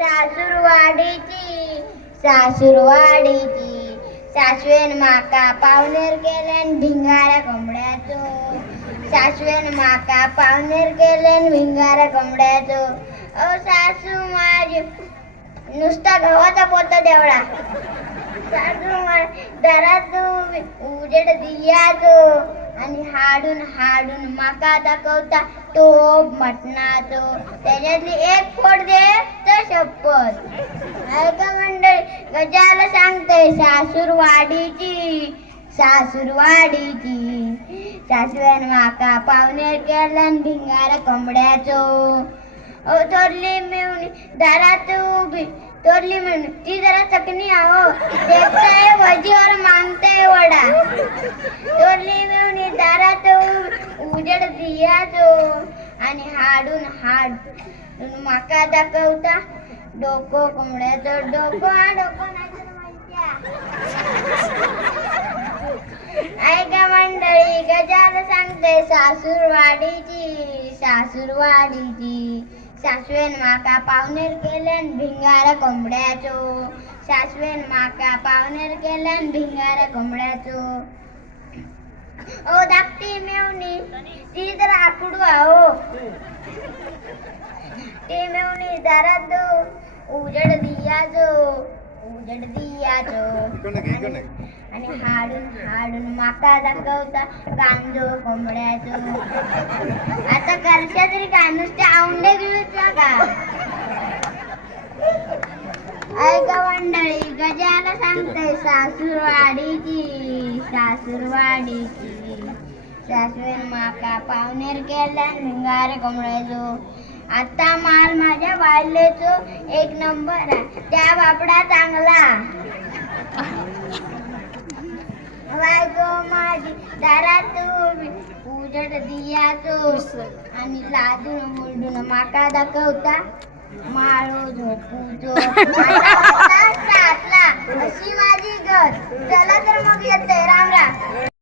सासूरवाडीची सासूरवाडीची. सासवेन माका पावनेर केल्यान भिंगाऱ्या कोंबड्याचो. सासवेन माका पावनेर केल्यान भिंगाऱ्या कोंबड्याचो. ओ सासू माझी नुसता गव्हाचा पोता देवळा. सासू दरात दारात उजेड दियाचो आणि हाडून हाडून माका दाखवता टोप मटणाचो. त्याच्यातली एक फोड दे. शपथ ऐका मंडळी गजाला सांगते सासूरवाडीची सासूरवाडीची. सासव्यान माका पावनेर केल्यान भिंगार कोंबड्याचो. ओ थोरली मिळून दारात उभी थोरली मिळून ती जरा चकणी आहो देखताय वजीवर मागताय वडा. थोरली मिळून दारात उजड उजेड दियाचो आणि हाडून हाड माका दाखवता डोको कोंबड्याचं डोको हा डोको नाही ऐका मंडळी गजाला सांगते सासूरवाडीची सासूरवाडीची. सासवेन माका पावनेर केल्यान भिंगार कोंबड्याचो. सासवेन माका पावनेर केल्यान भिंगार कोंबड्याचो. ओ धाकटी मेवणी ती तर आकडू आहो हो. ती मेवणी दारात उजड दियाचो उजड दियाचो आणि हाडून हाडून माका दाखवता गांजो कोंबड्याचो. आता करशा तरी काय? नुसते औंडे घेऊचा का ऐका मंडळी गजाला सांगते सासूरवाडीची सासूरवाडीची. सासवेन माका पावनेर केल्यान भिंगारे कोंबड्याचो. आता माल माझ्या वाढलेचो एक नंबर आहे. त्या बापडा चांगला. बायको माझी दारात उभी, उजड दियाचो आणि लादून मुलडून माका दाखवता. माळो झोपूचो